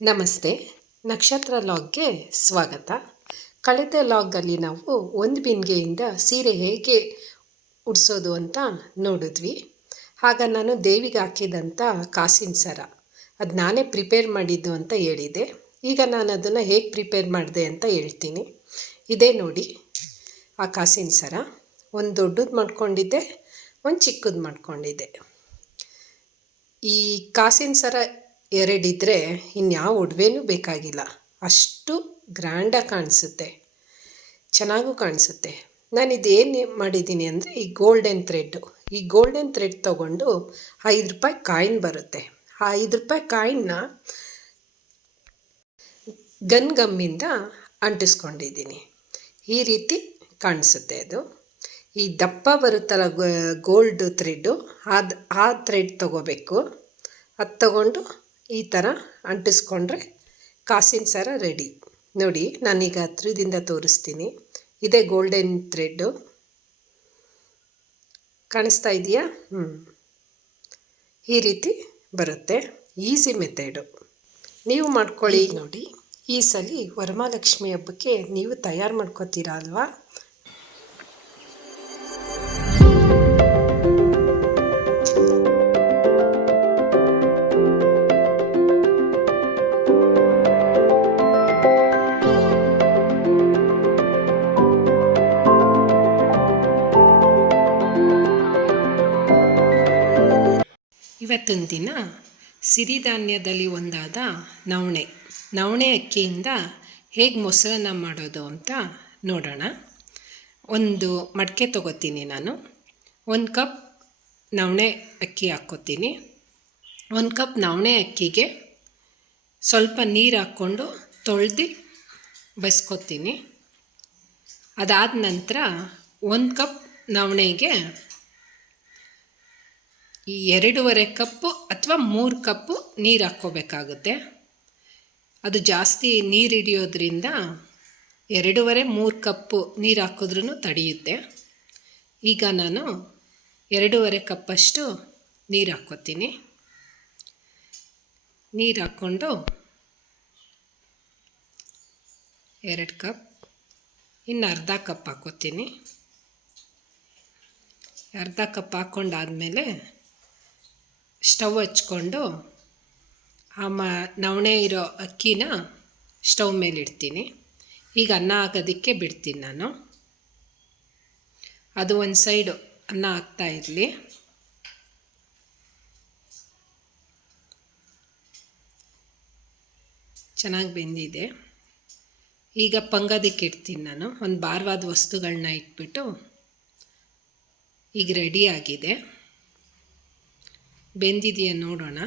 ನಮಸ್ತೆ, ನಕ್ಷತ್ರ ಲಾಗ್ಗೆ ಸ್ವಾಗತ. ಕಳೆದ ಲಾಗಲ್ಲಿ ನಾವು ಒಂದು ಬಿಂದಿಗೆಯಿಂದ ಸೀರೆ ಹೇಗೆ ಉಡಿಸೋದು ಅಂತ ನೋಡಿದ್ವಿ. ಆಗ ನಾನು ದೇವಿಗೆ ಹಾಕಿದಂಥ ಕಾಸಿನ ಸರ, ಅದು ನಾನೇ ಪ್ರಿಪೇರ್ ಮಾಡಿದ್ದು ಅಂತ ಹೇಳಿದೆ. ಈಗ ನಾನು ಅದನ್ನು ಹೇಗೆ ಪ್ರಿಪೇರ್ ಮಾಡಿದೆ ಅಂತ ಹೇಳ್ತೀನಿ. ಇದೇ ನೋಡಿ, ಆ ಕಾಸಿನ ಸರ. ಒಂದು ದೊಡ್ಡದು ಮಾಡ್ಕೊಂಡಿದ್ದೆ, ಒಂದು ಚಿಕ್ಕದು ಮಾಡ್ಕೊಂಡಿದ್ದೆ. ಈ ಕಾಸಿನ ಸರ ಎರಡಿದ್ದರೆ ಇನ್ಯಾವ ಒಡವೆನೂ ಬೇಕಾಗಿಲ್ಲ. ಅಷ್ಟು ಗ್ರ್ಯಾಂಡಾಗಿ ಕಾಣಿಸುತ್ತೆ. ಚೆನ್ನಾಗೂ ಕಾಣಿಸುತ್ತೆ. ನಾನು ಇದೇನು ಮಾಡಿದ್ದೀನಿ ಅಂದರೆ ಈ ಗೋಲ್ಡನ್ ಥ್ರೆಡ್ಡು ಈ ಗೋಲ್ಡನ್ ಥ್ರೆಡ್ ತೊಗೊಂಡು ಐದು ರೂಪಾಯಿ ಕಾಯಿನ್ ಬರುತ್ತೆ. ಆ ಐದು ರೂಪಾಯಿ ಕಾಯಿನ್ನ ಗನ್ ಗಮ್ಮಿಂದ ಅಂಟಿಸ್ಕೊಂಡಿದ್ದೀನಿ. ಈ ರೀತಿ ಕಾಣಿಸುತ್ತೆ ಅದು. ಈ ದಪ್ಪ ಬರುತ್ತಲ್ಲ ಗೋಲ್ಡ್ ಥ್ರೆಡ್ಡು, ಅದು, ಆ ಥ್ರೆಡ್ ತೊಗೋಬೇಕು. ಅದು ತಗೊಂಡು ಈ ಥರ ಅಂಟಿಸ್ಕೊಂಡ್ರೆ ಕಾಸಿನ ಸರ ರೆಡಿ. ನೋಡಿ, ನಾನೀಗ ಹತ್ರದಿಂದ ತೋರಿಸ್ತೀನಿ. ಇದೇ ಗೋಲ್ಡನ್ ಥ್ರೆಡ್ಡು ಕಾಣಿಸ್ತಾ ಇದೆಯಾ? ಹ್ಞೂ ಈ ರೀತಿ ಬರುತ್ತೆ. ಈಸಿ ಮೆಥಡು ನೀವು ಮಾಡ್ಕೊಳ್ಳಿ. ನೋಡಿ, ಈ ಸಲ ವರಮಹಾಲಕ್ಷ್ಮಿ ಹಬ್ಬಕ್ಕೆ ನೀವು ತಯಾರು ಮಾಡ್ಕೋತೀರಾ ಅಲ್ವಾ? ಇವತ್ತಿನ ದಿನ ಸಿರಿಧಾನ್ಯದಲ್ಲಿ ಒಂದಾದ ನವಣೆ. ನವಣೆ ಅಕ್ಕಿಯಿಂದ ಹೇಗೆ ಮೊಸರನ್ನ ಮಾಡೋದು ಅಂತ ನೋಡೋಣ. ಒಂದು ಮಡಕೆ ತಗೋತೀನಿ ನಾನು. ಒಂದು ಕಪ್ ನವಣೆ ಅಕ್ಕಿ ಹಾಕ್ಕೋತೀನಿ. ಒಂದು ಕಪ್ ನವಣೆ ಅಕ್ಕಿಗೆ ಸ್ವಲ್ಪ ನೀರು ಹಾಕ್ಕೊಂಡು ತೊಳೆದು ಬಸ್ಕೋತೀನಿ. ಅದಾದ ನಂತರ ಒಂದು ಕಪ್ ನವಣೆಗೆ ಈ ಎರಡೂವರೆ ಕಪ್ಪು ಅಥವಾ ಮೂರು ಕಪ್ಪು ನೀರು ಹಾಕ್ಕೋಬೇಕಾಗುತ್ತೆ. ಅದು ಜಾಸ್ತಿ ನೀರು ಹಿಡಿಯೋದ್ರಿಂದ ಎರಡೂವರೆ ಮೂರು ಕಪ್ಪು ನೀರು ಹಾಕಿದ್ರೂ ತಡೆಯುತ್ತೆ. ಈಗ ನಾನು ಎರಡೂವರೆ ಕಪ್ಪಷ್ಟು ನೀರು ಹಾಕ್ಕೋತೀನಿ. ನೀರು ಹಾಕ್ಕೊಂಡು ಎರಡು ಕಪ್, ಇನ್ನು ಅರ್ಧ ಕಪ್ ಹಾಕ್ಕೋತೀನಿ. ಅರ್ಧ ಕಪ್ ಹಾಕ್ಕೊಂಡಾದಮೇಲೆ ಸ್ಟವ್ ಹಚ್ಕೊಂಡು ಆ ಮ ನವಣೆ ಇರೋ ಅಕ್ಕಿನ ಸ್ಟವ್ ಮೇಲೆ ಇಡ್ತೀನಿ. ಈಗ ಅನ್ನ ಹಾಕೋದಕ್ಕೆ ಬಿಡ್ತೀನಿ ನಾನು. ಅದು ಒಂದು ಸೈಡು ಅನ್ನ ಹಾಕ್ತಾ ಇರಲಿ. ಚೆನ್ನಾಗಿ ಬೆಂದಿದೆ. ಈಗ ಪಂಗದಕ್ಕೆ ಇಡ್ತೀನಿ ನಾನು. ಒಂದು ಭಾರವಾದ ವಸ್ತುಗಳನ್ನ ಇಟ್ಬಿಟ್ಟು ಈಗ ರೆಡಿಯಾಗಿದೆ ಬೆಂದಿದೆಯಾ ನೋಡೋಣ.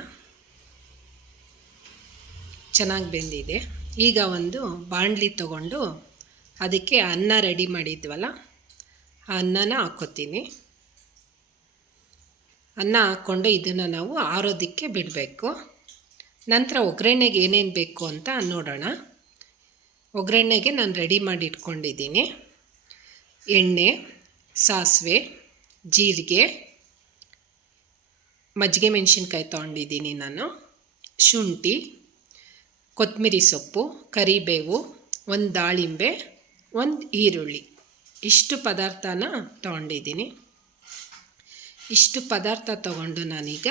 ಚೆನ್ನಾಗಿ ಬೆಂದಿದೆ. ಈಗ ಒಂದು ಬಾಣಲಿ ತಗೊಂಡು ಅದಕ್ಕೆ ಅನ್ನ ರೆಡಿ ಮಾಡಿದ್ವಲ್ಲ, ಆ ಅನ್ನನ ಹಾಕ್ಕೋತೀನಿ ಅನ್ನ ಹಾಕ್ಕೊಂಡು ಇದನ್ನು ನಾವು ಆರೋದಕ್ಕೆ ಬಿಡಬೇಕು. ನಂತರ ಒಗ್ಗರಣೆಗೆ ಏನೇನು ಬೇಕು ಅಂತ ನೋಡೋಣ. ಒಗ್ಗರಣೆಗೆ ನಾನು ರೆಡಿ ಮಾಡಿ ಇಟ್ಕೊಂಡಿದ್ದೀನಿ. ಎಣ್ಣೆ, ಸಾಸಿವೆ, ಜೀರಿಗೆ ಮಜ್ಜಿಗೆ ಮೆಣಸಿನ್ಕಾಯಿ ತೊಗೊಂಡಿದ್ದೀನಿ ನಾನು. ಶುಂಠಿ ಕೊತ್ತಂಬರಿ ಸೊಪ್ಪು, ಕರಿಬೇವು, ಒಂದು ದಾಳಿಂಬೆ, ಒಂದು ಈರುಳ್ಳಿ. ಇಷ್ಟು ಪದಾರ್ಥನ ತೊಗೊಂಡಿದ್ದೀನಿ. ಇಷ್ಟು ಪದಾರ್ಥ ತೊಗೊಂಡು ನಾನೀಗ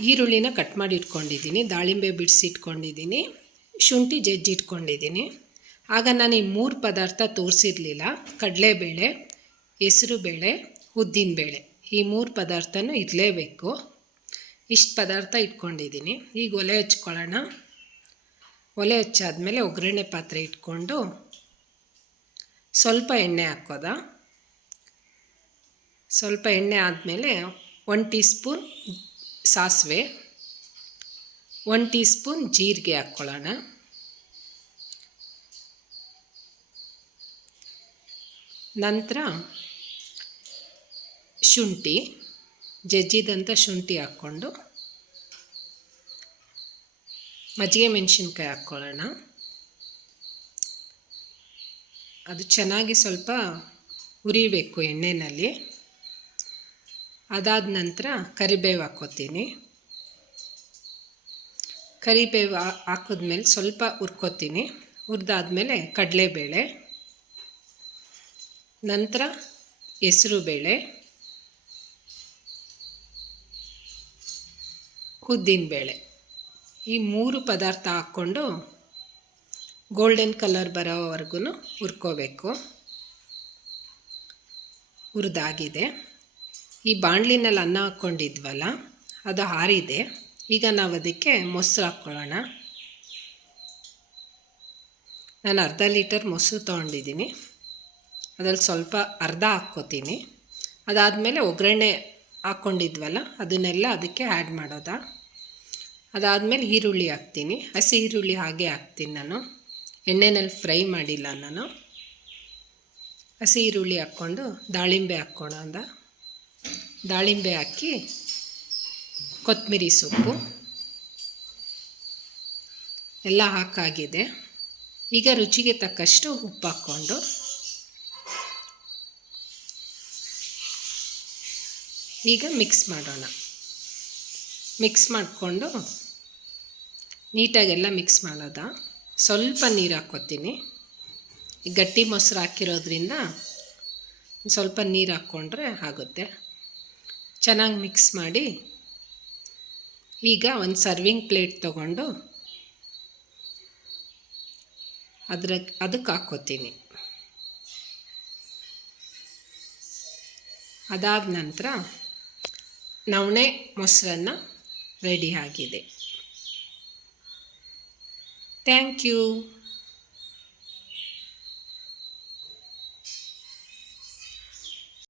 ಈರುಳ್ಳಿನ ಕಟ್ ಮಾಡಿ ಇಟ್ಕೊಂಡಿದ್ದೀನಿ ದಾಳಿಂಬೆ ಬಿಡಿಸಿ ಇಟ್ಕೊಂಡಿದ್ದೀನಿ. ಶುಂಠಿ ಜಜ್ಜಿ ಇಟ್ಕೊಂಡಿದ್ದೀನಿ. ಆಗ ನಾನು ಈ ಮೂರು ಪದಾರ್ಥ ತೋರಿಸಿರಲಿಲ್ಲ. ಕಡಲೆಬೇಳೆ, ಹೆಸರುಬೇಳೆ, ಉದ್ದಿನಬೇಳೆ. ಈ ಮೂರು ಪದಾರ್ಥನೂ ಇರಲೇಬೇಕು ಇಷ್ಟು ಪದಾರ್ಥ ಇಟ್ಕೊಂಡಿದ್ದೀನಿ. ಈಗ ಒಲೆ ಹಚ್ಕೊಳ್ಳೋಣ. ಒಲೆ ಹಚ್ಚಾದ್ಮೇಲೆ ಒಗ್ಗರಣೆ ಪಾತ್ರೆ ಇಟ್ಕೊಂಡು ಸ್ವಲ್ಪ ಎಣ್ಣೆ ಹಾಕೋದ. ಸ್ವಲ್ಪ ಎಣ್ಣೆ ಆದಮೇಲೆ ಒನ್ ಟೀ ಸ್ಪೂನ್ ಸಾಸಿವೆ. ಒನ್ ಟೀ ಸ್ಪೂನ್ ಜೀರಿಗೆ ಹಾಕ್ಕೊಳ್ಳೋಣ. ನಂತರ ಶುಂಠಿ ಜಜ್ಜಿದಂಥ ಶುಂಠಿ ಹಾಕ್ಕೊಂಡು, ಮಜ್ಜಿಗೆ ಮೆಣಸಿನ್ಕಾಯಿ ಹಾಕ್ಕೊಳ್ಳೋಣ. ಅದು ಚೆನ್ನಾಗಿ ಸ್ವಲ್ಪ ಹುರಿಬೇಕು ಎಣ್ಣೆಯಲ್ಲಿ ಅದಾದ ನಂತರ ಕರಿಬೇವು ಹಾಕ್ಕೋತೀನಿ. ಕರಿಬೇವು ಹಾಕಿದ್ಮೇಲೆ ಸ್ವಲ್ಪ ಹುರ್ಕೋತೀನಿ. ಹುರಿದಾದ್ಮೇಲೆ ಕಡಲೆಬೇಳೆ, ನಂತರ ಹೆಸರುಬೇಳೆ ಉದ್ದಿನಬೇಳೆ ಈ ಮೂರು ಪದಾರ್ಥ ಹಾಕ್ಕೊಂಡು ಗೋಲ್ಡನ್ ಕಲರ್ ಬರೋವರೆಗೂ ಹುರ್ಕೋಬೇಕು. ಹುರಿದಾಗಿದೆ. ಈ ಬಾಣಲಿನಲ್ಲಿ ಅನ್ನ ಹಾಕ್ಕೊಂಡಿದ್ವಲ್ಲ, ಅದು ಹಾರಿದೆ ಈಗ ನಾವು ಅದಕ್ಕೆ ಮೊಸರು ಹಾಕ್ಕೊಳ್ಳೋಣ. ನಾನು ಅರ್ಧ ಲೀಟರ್ ಮೊಸರು ತೊಗೊಂಡಿದ್ದೀನಿ. ಅದರಲ್ಲಿ ಸ್ವಲ್ಪ ಅರ್ಧ ಹಾಕ್ಕೋತೀನಿ. ಅದಾದಮೇಲೆ ಒಗ್ಗರಣೆ ಹಾಕ್ಕೊಂಡಿದ್ವಲ್ಲ, ಅದನ್ನೆಲ್ಲ ಅದಕ್ಕೆ ಆ್ಯಡ್ ಮಾಡೋದಾ? ಅದಾದಮೇಲೆ ಈರುಳ್ಳಿ ಹಾಕ್ತೀನಿ. ಹಸಿ ಈರುಳ್ಳಿ ಹಾಗೆ ಹಾಕ್ತೀನಿ ನಾನು. ಎಣ್ಣೆನಲ್ಲಿ ಫ್ರೈ ಮಾಡಿಲ್ಲ ನಾನು. ಹಸಿ ಈರುಳ್ಳಿ ಹಾಕ್ಕೊಂಡು ದಾಳಿಂಬೆ ಹಾಕ್ಕೊಳ್ಳೋದ ದಾಳಿಂಬೆ ಹಾಕಿ ಕೊತ್ತಂಬರಿ ಸೊಪ್ಪು. ಎಲ್ಲ ಹಾಕಾಗಿದೆ. ಈಗ ರುಚಿಗೆ ತಕ್ಕಷ್ಟು ಉಪ್ಪು ಹಾಕ್ಕೊಂಡು. ಈಗ ಮಿಕ್ಸ್ ಮಾಡೋಣ. ಮಿಕ್ಸ್ ಮಾಡಿಕೊಂಡು ನೀಟಾಗೆಲ್ಲ ಮಿಕ್ಸ್ ಮಾಡೋದ? ಸ್ವಲ್ಪ ನೀರು ಹಾಕ್ಕೊತೀನಿ. ಗಟ್ಟಿ ಮೊಸರು ಹಾಕಿರೋದ್ರಿಂದ ಸ್ವಲ್ಪ ನೀರು ಹಾಕ್ಕೊಂಡ್ರೆ ಆಗುತ್ತೆ. ಚೆನ್ನಾಗಿ ಮಿಕ್ಸ್ ಮಾಡಿ ಈಗ ಒಂದು ಸರ್ವಿಂಗ್ ಪ್ಲೇಟ್ ತಗೊಂಡು ಅದ್ರ ಅದಕ್ಕೆ ಹಾಕ್ಕೋತೀನಿ. ಅದಾದ ನಂತರ ನವಣೆ ಮೊಸರನ್ನ ರೆಡಿ ಆಗಿದೆ. Thank you.